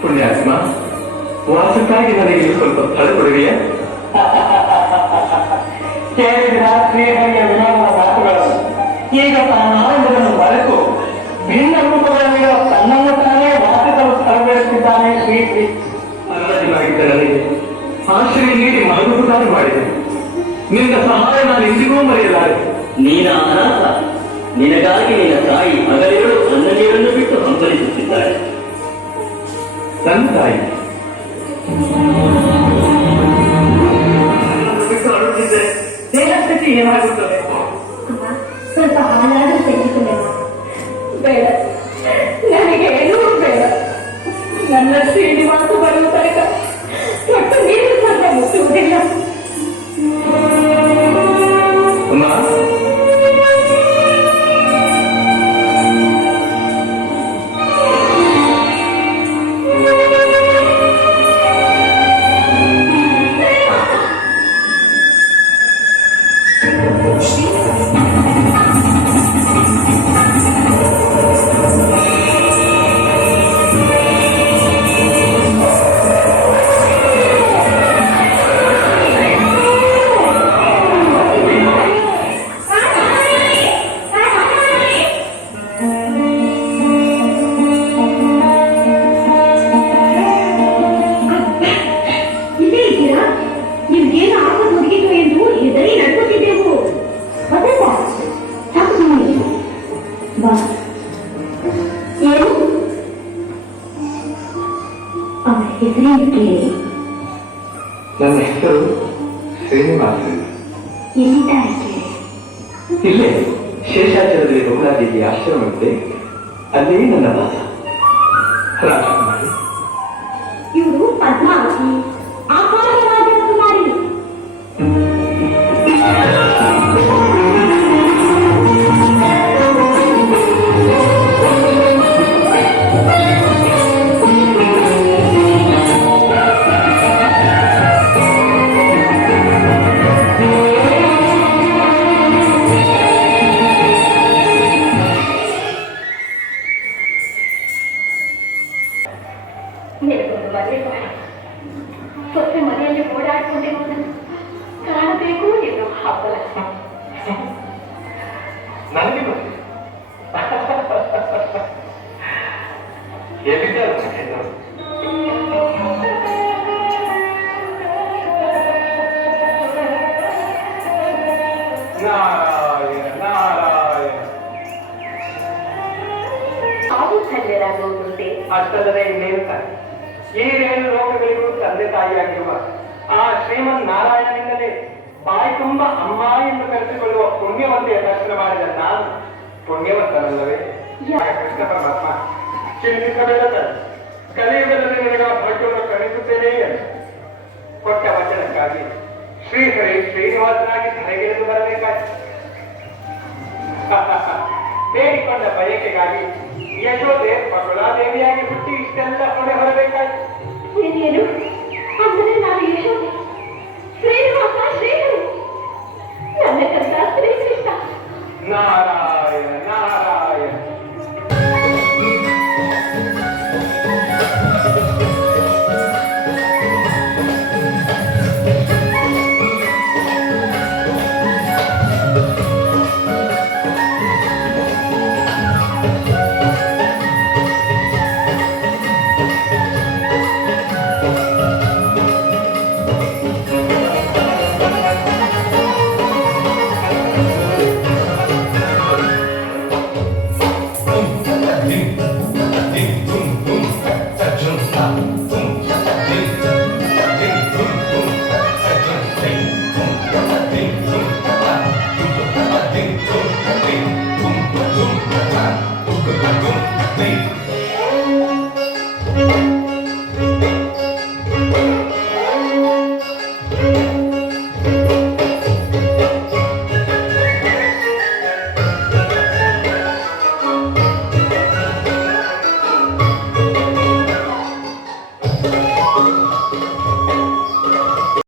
ಪುಣ್ಯಾತ್ಮ, ವಾಸಕ್ಕಾಗಿ ನನಗೆ ಸ್ವಲ್ಪ ಸ್ಥಳ ಕೊಡುವೆಯಾ? ಕೇಳಿದ ಶ್ರೀಹರಿಯ ವಿನೋದದ ಮಾತುಗಳನ್ನು ಈಗ ತಾನಾನಂದವನ್ನು ಮರೆತು ಭಿನ್ನ ರೂಪಗಳಲ್ಲಿರುವ ತನ್ನನ್ನು ತಾನೇ ವಾಸಿಸಲು ಸ್ಥಳಗೊಳಿಸುತ್ತಿದ್ದಾನೆ ಶ್ರೀ. ಅನಾಥನಾಗಿದ್ದ ನನಗೆ ಆಶ್ರಯ ನೀಡಿ ಮಲಗುವುದಾರು ಮಾಡಿದೆ. ನಿನ್ನ ಸಹಾಯ ನಾನು ಎಂದಿಗೂ ಮರೆಯಲಾರೆ. ನೀನ ಅನಾಥ. ನಿನಗಾಗಿ ನಿನ್ನ ತಾಯಿ ಹಗಲಿರುಳು ಅನ್ನ ನೀರನ್ನು ಬಿಟ್ಟು ಹಂಬಲಿಸುತ್ತಿದ್ದಾಳೆ. ನನ್ನ ತಾಯಿ ಬಿಟ್ಟು ಅಳುತ್ತಿದ್ದರೆ ದೇಹಸ್ಥಿತಿ ಏನಾಗುತ್ತದೆ? ಸ್ವಲ್ಪ ಹಾಲಾದರೂ ತೆಗೆದುಕೊಳ್ಳ. ಬೇಡ, ನನಗೆ ಏನೂ ಬೇಡ. ನನ್ನ ಶ್ರೀನಿವಾಸ ಬರುವ ತನಕ ಒಟ್ಟು ನೀರು ಸ್ವಲ್ಪ ಮುಟ್ಟುವುದಿಲ್ಲ. ಅಮ್ಮ, ನನ್ನ ಹೆಸರು ಶ್ರೀನಿವಾಸ. ಇಲ್ಲೇ ಶೇಷಾಚಲದಲ್ಲಿ ಬಹುಲಾದೇವಿ ಆಶ್ರಮವಿದೆ, ಅಲ್ಲೇ ನನ್ನ ವಾಸ. ರಾಜಕುಮಾರಿ, ಇವರು ಪದ್ಮಾವತಿ, ಆಕಾಶ ರಾಜಕುಮಾರಿ. ಸೊಸೆ ಮನೆಯಲ್ಲಿ ಓಡಾಡಿಕೊಂಡಿರುವುದನ್ನು ಕಾಣಬೇಕು ಎಂದು ಹಬ್ಬಲ. ನನಗೆ ಬಂದೆ. ಎಲ್ಲಿದ್ದಾರೆ ನಾರಾಯಣ ನಾರಾಯಣ. ಅದು ಧನ್ಯರಾಗುವುದುಂಟೆ. ಅಷ್ಟಲ್ಲದೆ ಇನ್ನೇನುತ್ತಾರೆ. ಈ ರೇಣು ಲೋಕಗಳಿಗೂ ತಂದೆ ತಾಯಿಯಾಗಿರುವ ಆ ಶ್ರೀಮನ್ ನಾರಾಯಣನಿಂದಲೇ ಬಾಯಿ ತುಂಬ ಅಮ್ಮ ಎಂದು ಕರೆಸಿಕೊಳ್ಳುವ ಪುಣ್ಯವಂತೆಯ ದರ್ಶನ ಮಾಡಿದ ನಾನು ಪುಣ್ಯವಂತನಲ್ಲವೇ? ಕೃಷ್ಣ ಪರಮಾತ್ಮ ಚಿಂತಿಸಬೇಡ, ಕಲಿಯುಗದಲ್ಲಿ ನಿನಗ ಭಾಗ್ಯವನ್ನು ಕಲಿಸುತ್ತೇನೆ ಎಂದು ಕೊಟ್ಟ ವಚನಕ್ಕಾಗಿ ಶ್ರೀಹರಿ ಶ್ರೀನಿವಾಸನಾಗಿ ಧರೆಗೆಳೆದು ಬರಬೇಕಾಗಿ ಬೇಡಿಕೊಂಡ ಬಯಕೆಗಾಗಿ ಯಶೋದೆ ಬಕುಳಾದೇವಿಯಾಗಿ